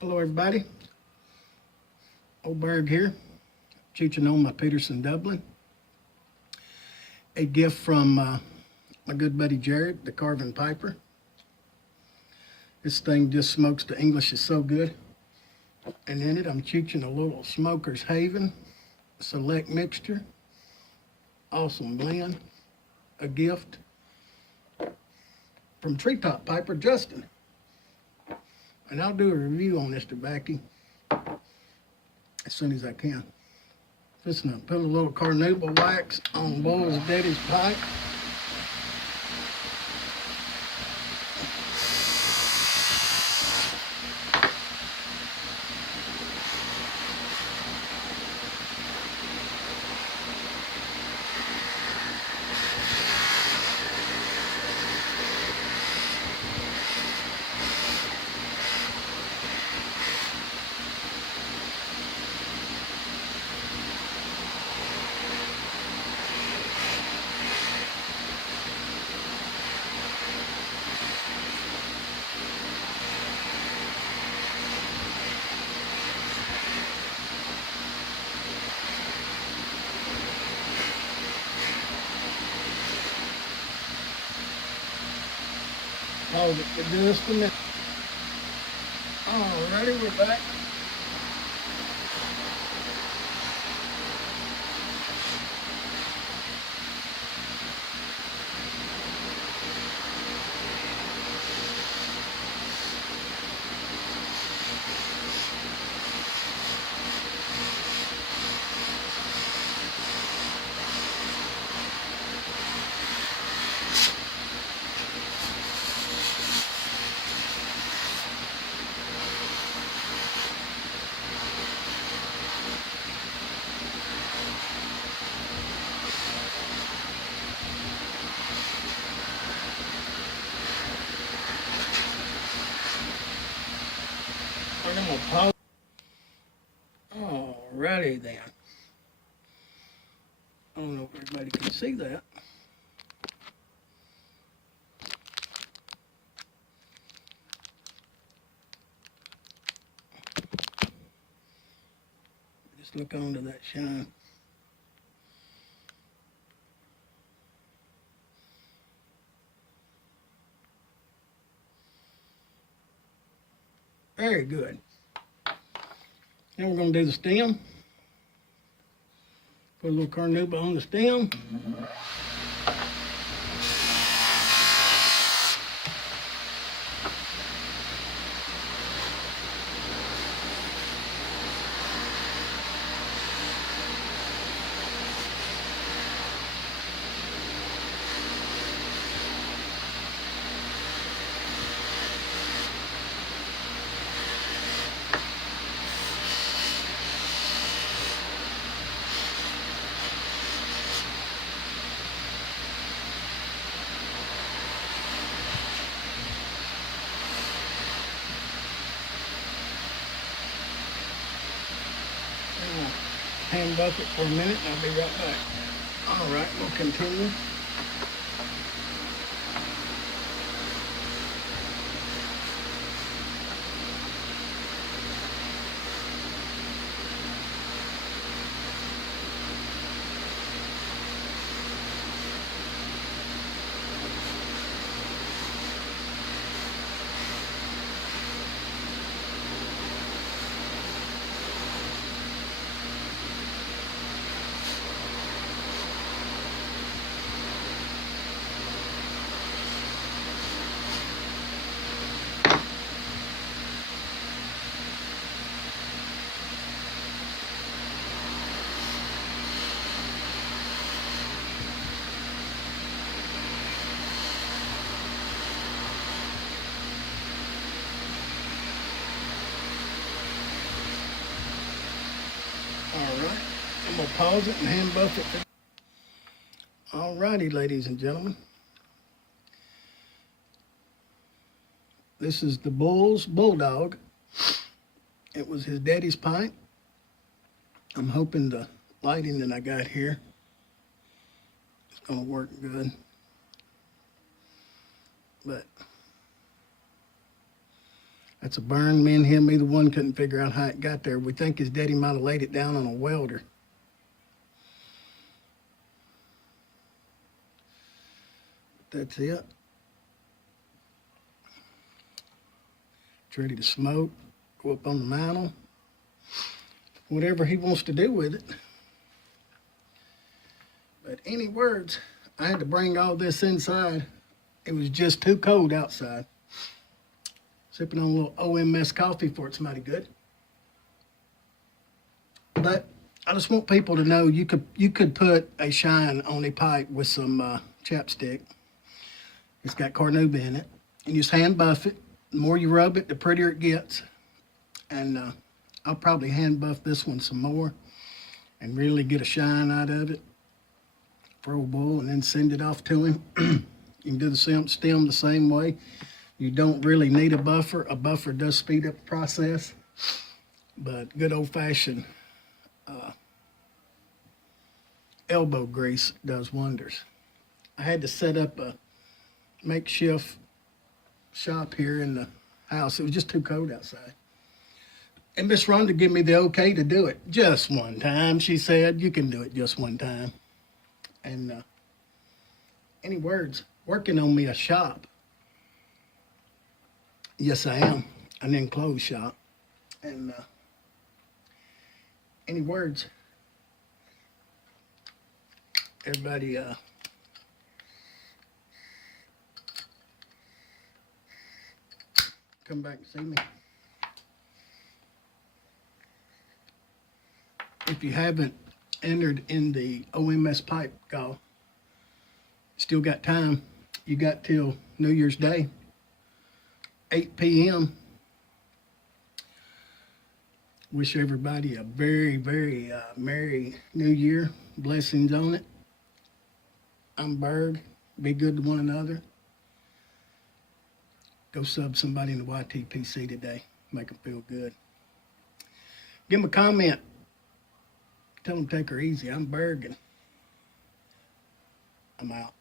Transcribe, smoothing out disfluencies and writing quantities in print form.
Hello everybody, Oberg here, chooching on my Peterson Dublin. A gift from my good buddy Jared, the Carvin Piper. This thing just smokes. The English is so good. And in it I'm chooching a little Smoker's Haven Select Mixture. Awesome blend. A gift from Treetop Piper Justin. And I'll do a review on this tobacco as soon as I can. Just gonna put a little carnuba wax on Bull's Daddy's pipe. Hold it for just a minute. Alrighty, we're back. We're gonna pause. Alrighty then. I don't know if everybody can see that. Just look onto that shine. Very good. Then we're going to do the stem. Put a little carnuba on the stem. Hand buff it for a minute and I'll be right back. All right, we'll continue. Alright, I'm going to pause it and hand buff it. Alrighty, ladies and gentlemen. This is the Bull's Bulldog. It was his daddy's pipe. I'm hoping the lighting that I got here is going to work good. But That's a burn. Me and him, either one couldn't figure out how it got there. We think his daddy might have laid it down on a welder. That's it. It's ready to smoke, go up on the mantle. Whatever he wants to do with it. But any words, I had to bring all this inside. It was just too cold outside. Sipping on a little OMS coffee for it's mighty good. But I just want people to know you could put a shine on a pipe with some chapstick. It's got carnuba in it. And you just hand buff it. The more you rub it, the prettier it gets. And I'll probably hand buff this one some more and really get a shine out of it for old bull, and then send it off to him. You can do the stem the same way. You don't really need a buffer. A buffer does speed up the process, but good old-fashioned elbow grease does wonders. I had to set up a makeshift shop here in the house. It was just too cold outside. And Miss Rhonda gave me the okay to do it just one time. She said, you can do it just one time. And any words, working on me a shop. Yes, I am. An enclosed shop. And any words, everybody come back and see me. If you haven't entered in the OMS pipe call, still got time. You got till New Year's Day, 8 p.m. Wish everybody a very, very Merry New Year. Blessings on it. I'm Berg. Be good to one another. Go sub somebody in the YTPC today. Make them feel good. Give them a comment. Tell them take her easy. I'm Berg, and I'm out.